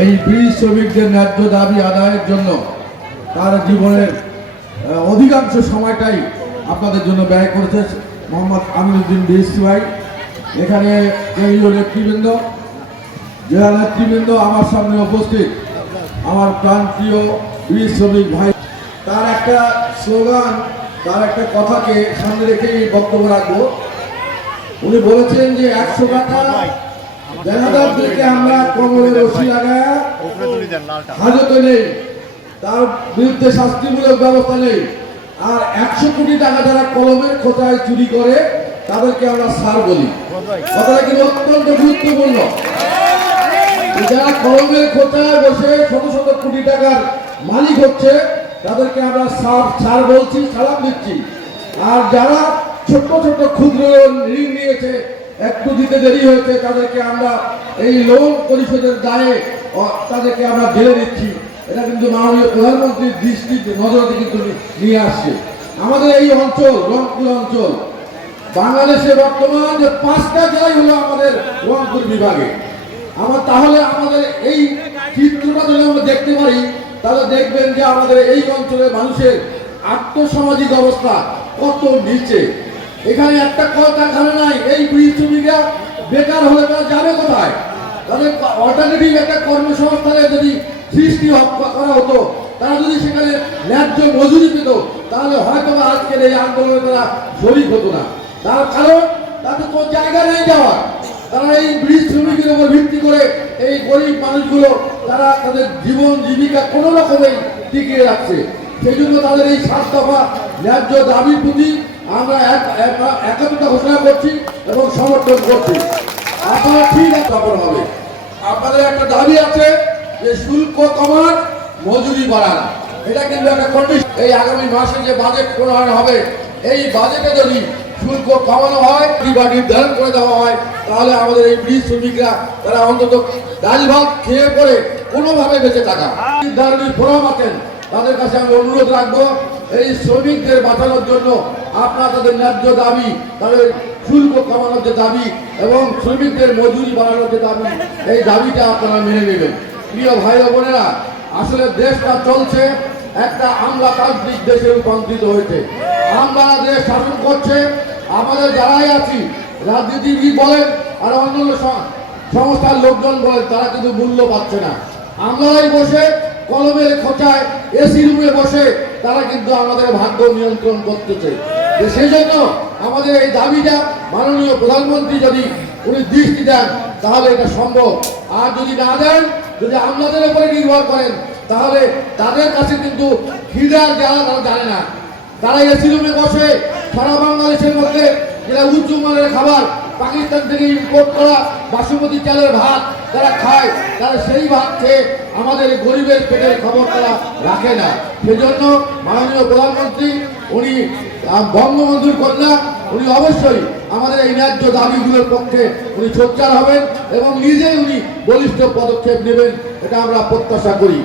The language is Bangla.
এই ব্রিজ শ্রমিকদের ন্যায্য দাবি আদায়ের জন্য তার জীবনের অধিকাংশ সময়টাই আপনাদের জন্য ব্যয় করেছে মোহাম্মদ আমিরুদ্দিন বিএসসি ভাই। এখানে কেন্দ্রীয় নেতৃবৃন্দ, জেলা নেতৃবৃন্দ আমার সামনে উপস্থিত। আমার প্রান্তীয় ব্রিজ শ্রমিক ভাই, তার একটা স্লোগান, তার একটা কথাকে সামনে রেখেই বক্তব্য রাখব। উনি বলেছেন যে একশো টাকা আমরা কোমরে রশি লাগায় হাজতে নেই। তার বিরুদ্ধে শাস্তিমূলক ব্যবস্থা নেই। আর একশো কোটি টাকা যারা কলমের খোঁচায় চুরি করে তাদেরকে আমরা সার বলি। কথাটা কিন্তু অত্যন্ত গুরুত্বপূর্ণ। যারা কলমের খোঁচায় বসে শত শত কোটি টাকার মালিক হচ্ছে তাদেরকে আমরা সার সার বলছি সালাম দিচ্ছি। আর যারা ছোট ছোট ক্ষুদ্র ঋণ নিয়েছে একটু দিতে দেরি হয়েছে, তাদেরকে আমরা এই লোন পরিশোধের দায়ে তাদেরকে আমরা জেলে দিচ্ছি। এটা কিন্তু মাননীয় প্রধানমন্ত্রীর দৃষ্টিতে নজরে কিন্তু নিয়ে আসছে। আমাদের এই অঞ্চল, রংপুর অঞ্চল, বাংলাদেশে বর্তমান যে পাঁচটা জেলায় হলো আমাদের রংপুর বিভাগে। আমার তাহলে আমাদের এই চিত্রটা যদি আমরা দেখতে পারি, তাহলে দেখবেন যে আমাদের এই অঞ্চলের মানুষের আর্থসামাজিক অবস্থা কত নিচে। এখানে একটা কলকারখানা নাই, এই ব্রিজ শ্রমিকরা বেকার হলে তারা যাবে কোথায়? তাদের অল্টারনেটিভ একটা কর্মসংস্থানে যদি সৃষ্টি করা হতো, তারা যদি সেখানে ন্যায্য মজুরি পেত, তাহলে হয়তো বা আজকের এই আন্দোলনে তারা শরিক হতো না। তার কারণ, তাদের কোনো জায়গা নেই যাওয়ার। তারা এই ব্রিজ শ্রমিকের উপর ভিত্তি করে এই গরিব মানুষগুলো, তারা তাদের জীবন জীবিকা কোনো রকমেই টিকিয়ে রাখছে। সেই জন্য তাদের এই সাত দফা ন্যায্য দাবির প্রতি আমরা একাত্মতা ঘোষণা করছি এবং সমর্থন করছি। আপনারা ঠিক স্থাপন হবে। আপনাদের একটা দাবি আছে যে শুল্ক কমান মজুরি বাড়ান। এটা কিন্তু একটা কন্ডিশন এই আগামী মাসে যে বাজেট প্রণয়ন হবে, এই বাজেটে যদি শুল্ক কমানো হয় বা নির্ধারণ করে দেওয়া হয়, তাহলে আমাদের এই ব্রিজ শ্রমিকরা, তারা অন্তত ডাল ভাত খেয়ে পরে কোনোভাবে বেঁচে থাকা। নির্ধারণী ফোরাম আছেন। তাদের কাছে আমি অনুরোধ রাখব, এই শ্রমিকদের বাঁচানোর জন্য আপনারা তাদের ন্যায্য দাবি তাদের শুল্ক কমানোর যে দাবি এবং শ্রমিকদের মজুরি বাড়ানোর যে দাবি, এই দাবিটা আপনারা মেনে নেবেন। প্রিয় ভাই বোনেরা, আসলে দেশটা চলছে, একটা আমলাতান্ত্রিক দেশে রূপান্তরিত হয়েছে। আমরা দেশ শাসন করছে, আমাদের যারাই আছি, রাজনীতিবিদ বলেন আর অন্যান্য সংস্থার লোকজন বলেন, তারা কিন্তু মূল্য পাচ্ছে না। আমরাই বসে কলমের খোঁচায় এসি রুমে বসে তারা কিন্তু আমাদের ভাগ্য নিয়ন্ত্রণ করতেছে। যে সেই জন্য আমাদের এই দাবিটা মাননীয় প্রধানমন্ত্রী যদি উনি দৃষ্টি দেন, তাহলে এটা সম্ভব। আর যদি না দেন, যদি আমলাদের উপরে নির্ভর করেন, তাহলে তাদের কাছে কিন্তু খিদার যারা তারা জানে না। তারা এসি রুমে বসে সারা বাংলাদেশের মধ্যে যেটা উচ্চ মানের খাবার পাকিস্তান থেকে ইম্পোর্ট করা বাসুমতি চালের ভাত তারা খায়, তারা সেই ভাত খেয়ে আমাদের গরিবের পেটের খবর তারা রাখে না। সেজন্য মাননীয় প্রধানমন্ত্রী, উনি বঙ্গবন্ধুর কন্যা, উনি অবশ্যই আমাদের এই ন্যায্য দাবিগুলোর পক্ষে উনি সোচ্চার হবেন এবং নিজেই উনি বলিষ্ঠ পদক্ষেপ নেবেন, এটা আমরা প্রত্যাশা করি।